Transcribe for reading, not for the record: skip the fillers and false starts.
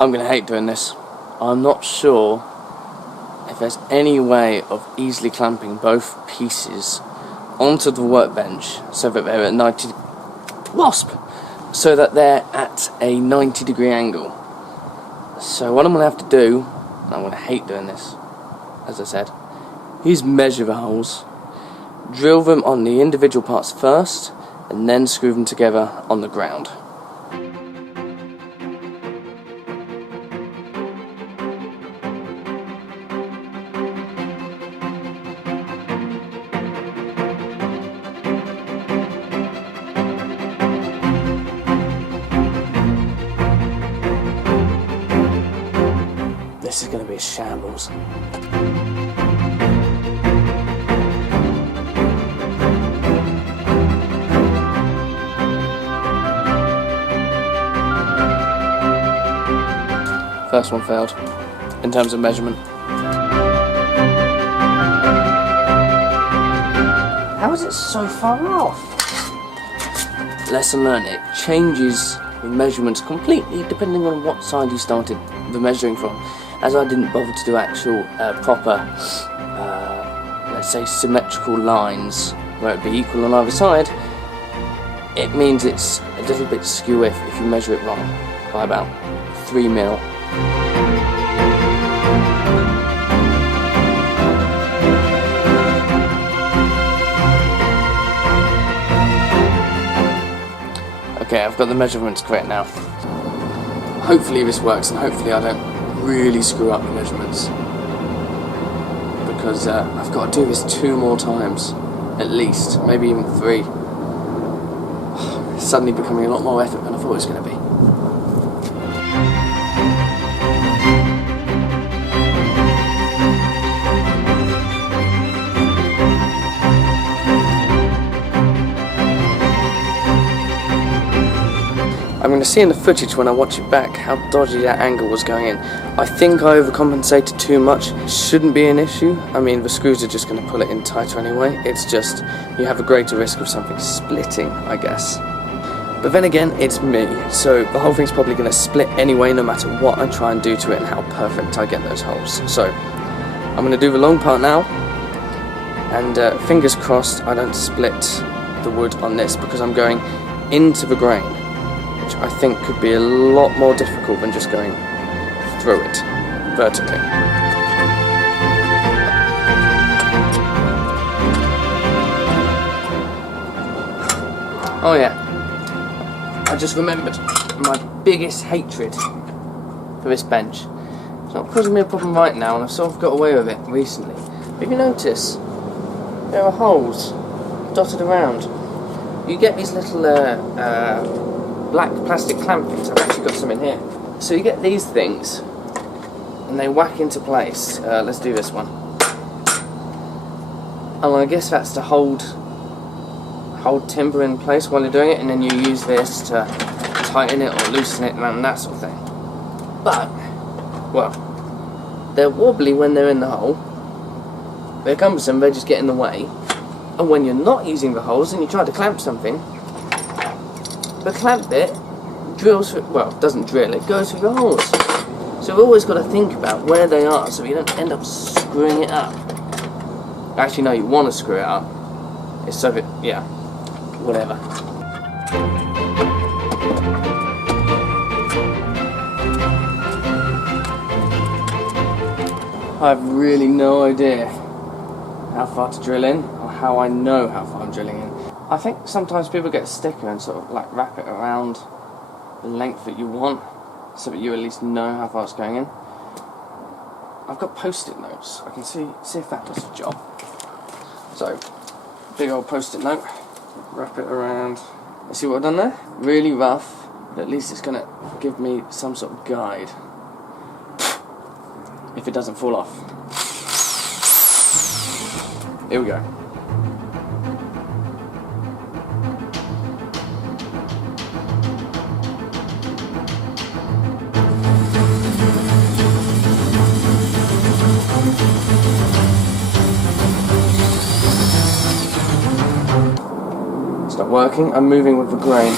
I'm going to hate doing this. I'm not sure if there's any way of easily clamping both pieces onto the workbench so that they're at 90... Wasp! So that they're at a 90-degree angle. So what I'm going to have to do, and I'm going to hate doing this, as I said, is measure the holes, drill them on the individual parts first, and then screw them together on the ground. This is going to be a shambles. First one failed, in terms of measurement. How is it so far off? Lesson learned, it changes the measurements completely depending on what side you started the measuring from. As I didn't bother to do actual proper, let's say symmetrical lines where it'd be equal on either side, it means it's a little bit skew if you measure it wrong by about 3 mil. Okay, I've got the measurements correct now. Hopefully this works, and hopefully I don't really screw up the measurements, because I've got to do this 2 more times, at least, maybe even 3. It's suddenly becoming a lot more effort than I thought it was going to be. I'm going to see in the footage when I watch it back how dodgy that angle was going in. I think I overcompensated too much. Shouldn't be an issue. I mean, the screws are just going to pull it in tighter anyway. It's just, you have a greater risk of something splitting, I guess. But then again, it's me, so the whole thing's probably going to split anyway, no matter what I try and do to it and how perfect I get those holes. So, I'm going to do the long part now, and fingers crossed I don't split the wood on this, because I'm going into the grain, which I think could be a lot more difficult than just going through it vertically. Oh yeah, I just remembered my biggest hatred for this bench. It's not causing me a problem right now, and I've sort of got away with it recently. But if you notice, there are holes dotted around. You get these little black plastic clamp things. I've actually got some in here. So you get these things, and they whack into place. Let's do this one. And I guess that's to hold timber in place while you're doing it, and then you use this to tighten it or loosen it and that sort of thing. But, well, they're wobbly when they're in the hole. They're cumbersome, they just get in the way. And when you're not using the holes and you try to clamp something, the clamp bit drills through, well, it doesn't drill, it goes through the holes. So we've always got to think about where they are so you don't end up screwing it up. Actually, no, you want to screw it up. It's so that, yeah, whatever. I have really no idea how far to drill in, or how I know how far I'm drilling in. I think sometimes people get a sticker and sort of like wrap it around the length that you want, so that you at least know how far it's going in. I've got post-it notes. I can see if that does the job. So, big old post-it note, wrap it around. You see what I've done there? Really rough, but at least it's going to give me some sort of guide if it doesn't fall off. Here we go. It's not working, I'm moving with the grain.